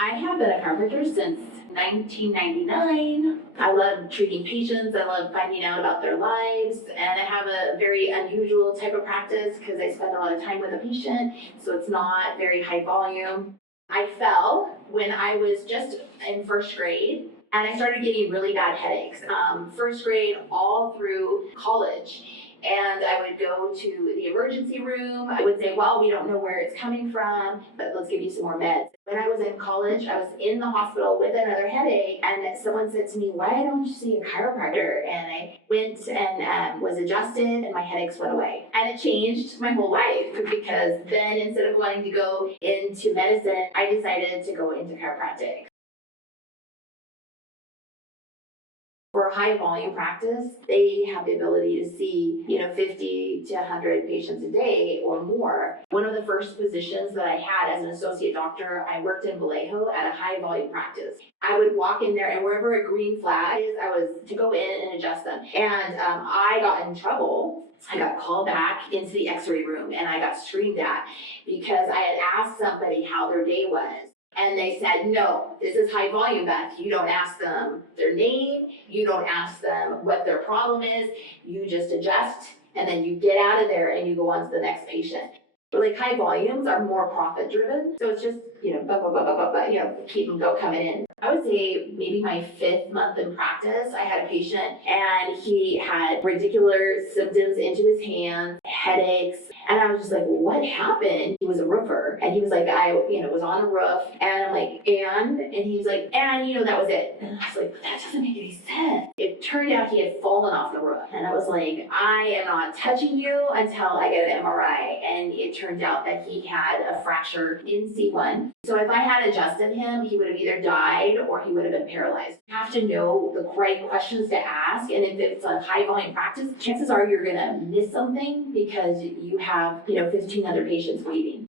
I have been a chiropractor since 1999. I love treating patients. I love finding out about their lives. And I have a very unusual type of practice because I spend a lot of time with a patient. So it's not very high volume. I fell when I was just in first grade and I started getting really bad headaches. First grade all through college. And I would go to the emergency room. I would say, well, we don't know where it's coming from, but let's give you some more meds. When I was in college, I was in the hospital with another headache, and someone said to me, why don't you see a chiropractor? And I went and was adjusted, and my headaches went away. And it changed my whole life because then instead of wanting to go into medicine, I decided to go into chiropractic. For a high volume practice, they have the ability to see, 50 to 100 patients a day or more. One of the first positions that I had as an associate doctor, I worked in Vallejo at a high volume practice. I would walk in there and wherever a green flag is, I was to go in and adjust them. And I got in trouble. I got called back into the x-ray room and I got screamed at because I had asked somebody how their day was. And they said, no, this is high volume, Beth. You don't ask them their name. You don't ask them what their problem is. You just adjust and then you get out of there and you go on to the next patient. But like high volumes are more profit driven. So it's just, keep them coming in. I would say maybe my 5th month in practice, I had a patient and he had radicular symptoms into his hands, headaches. And I was just like, well, what happened? He was a roofer. And he was like, I was on a roof. And I'm like, and he was like, and that was it. And I was like, but that doesn't make any sense. It turned out he had fallen off the roof. And I was like, I am not touching you until I get an MRI. And it turned out that he had a fracture in C1. So if I had adjusted him, he would have either died or he would have been paralyzed. You have to know the right questions to ask. And if it's a high volume practice, chances are you're going to miss something because you have 15 other patients waiting.